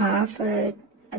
½